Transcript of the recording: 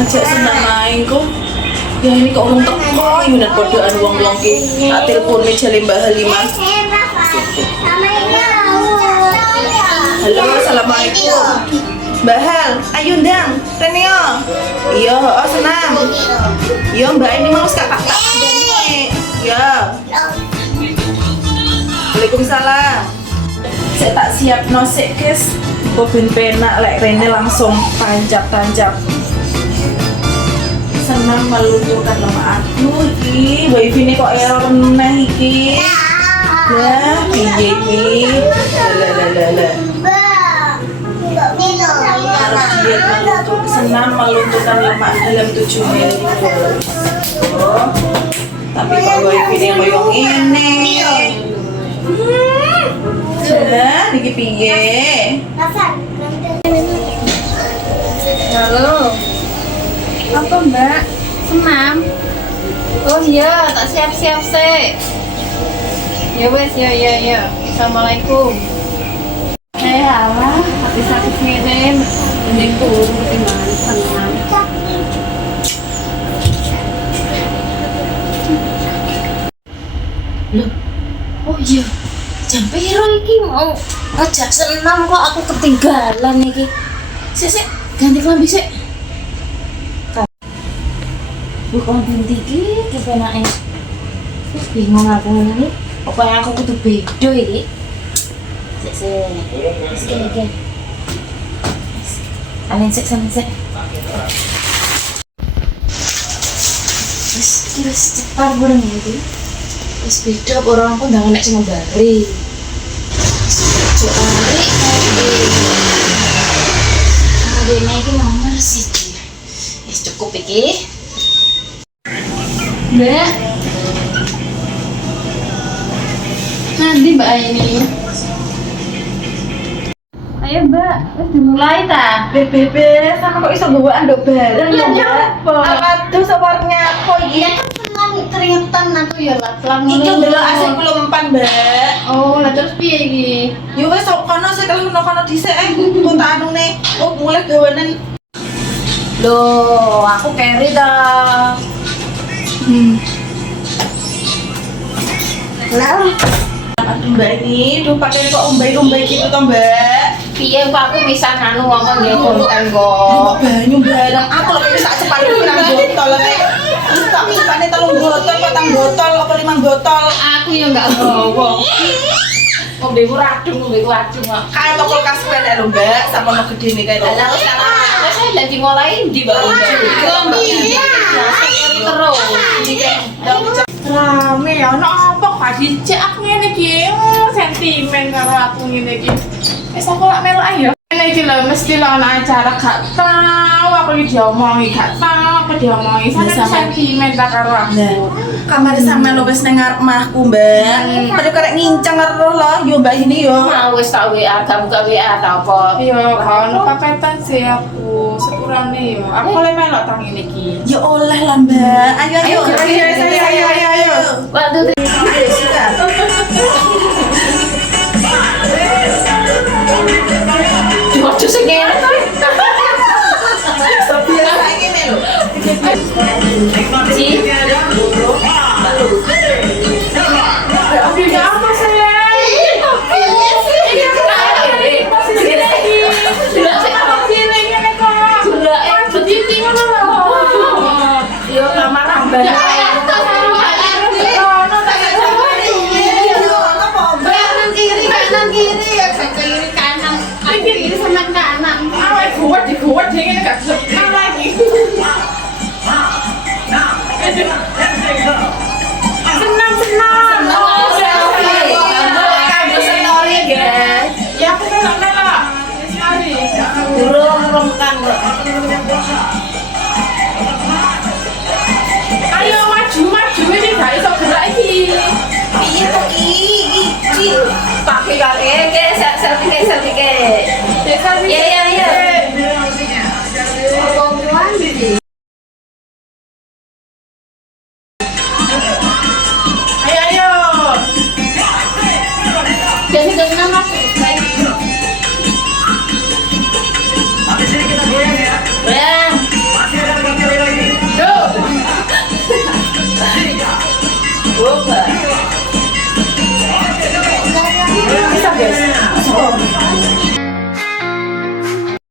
ngejak senang main kok. Ya ini kok orang teko yunan podokan wong-wong ki. Tak telepon meja Mbak Halimah. Halo, assalamualaikum. Mbak Hal, ayo ndang, Renio. Iya, oh senang. Iya Mbak ini mau tak kandani. Ya. Waalaikumsalam. Saya tak siap nosek guys. Bobin penak lek Rene langsung tancap-tancap. Senang melunturkan lemak. Aduh iki, wifi ini kok error meneh iki. Ya, piye iki? Lah. Harus diet senang melunturkan lemak dalam 7 mili. Oh. Tapi kok wifi ini koyo ngene. Nah, iki piye? Halo. Apa Mbak? Senam? Oh iya, tak siap-siap sih. Ya wes, ya. Assalamualaikum. Alah, habis aku ngirim. Mending turun ketimbang senam. Loh, oh iya. Jam piro iki mau ngajak senam kok aku ketinggalan iki. Sik, ganti klambi sik. Bukan ganti iki kepenake. Bingung aku ngene iki. Pokoknya aku kudu bedo iki. Sik. Salin sik. Wis cepat bareng iki. Wis beda orang aku ndang nek sing ngembari. Soalnya adiknya ini nomor siji. Cukup iki. Mbak. Nanti Mbak ini. Ayo Mbak, wis dimulai ta? Bebe, sama kok iso bawa anduk bareng ya Mbak? Aduh, sawarnya apa iki? Keringetan aku ya lah. Iki ndelok asik kula mempan, Mbak. Oh, lah terus piye iki? Ya wis sok kono sik kalau kono dhisik kok tak anune. Oh, mulai gawanen. Loh, aku carry ta. Lah. Aduh Mbak ini, duh pakai kok umbai-umbai gitu toh Mbak. Piye kok aku bisa anu ngomong nggih konten kok. Kok banyu barang aku lek wis tak cepat pirang botol rek. Wis tak cepane 3 botol, 4 botol, apa 5 botol. Aku ya enggak bawa. Ngombeku radung kok. Kae toko kulkas rek lho Mbak, samono gedene kae lho. Lah wis saya lagi mulai di Mbak. Iya. Terus. Rame ya, ono apa kok dicek aku ngene iki. Sentimen karo aku ngene iki. Wis aku lak melok ayo. Ngene iki lho mesti lho ana acara gak tau aku iki diomongi, gak tau apa diomongi. Sampe sentimen tak karo aku. Kamar sama lo wis nang ngarep mahku Mbak. Padha karek ngincang karo lho, yo Mbak ini yo. Mau wis tak WA, gak buka WA ta apa? Iya, kan papetan sih aku sepurane yo. Aku oleh melok tang ngene iki. Ya oleh lah Mbak. Ayo. Ayo. Waduh, Ayo sikat. waduh sing ngene. Biasa ngene lho. Ci. Aduh, apa sayang? Ini aku posisi lagi. Sini ngene kok. Jadi ngono lho. Yo kamar ambal. Kuat dia ini gak bisa lagi. Senang. Kamu senori guys. Ya aku melok. Sorry. Burung kan kok. Ayo maju ini gak iso gerak iki. Piye to iki? Pakai kaki selfie ke. Ya. Ayo. Jadi kenapa?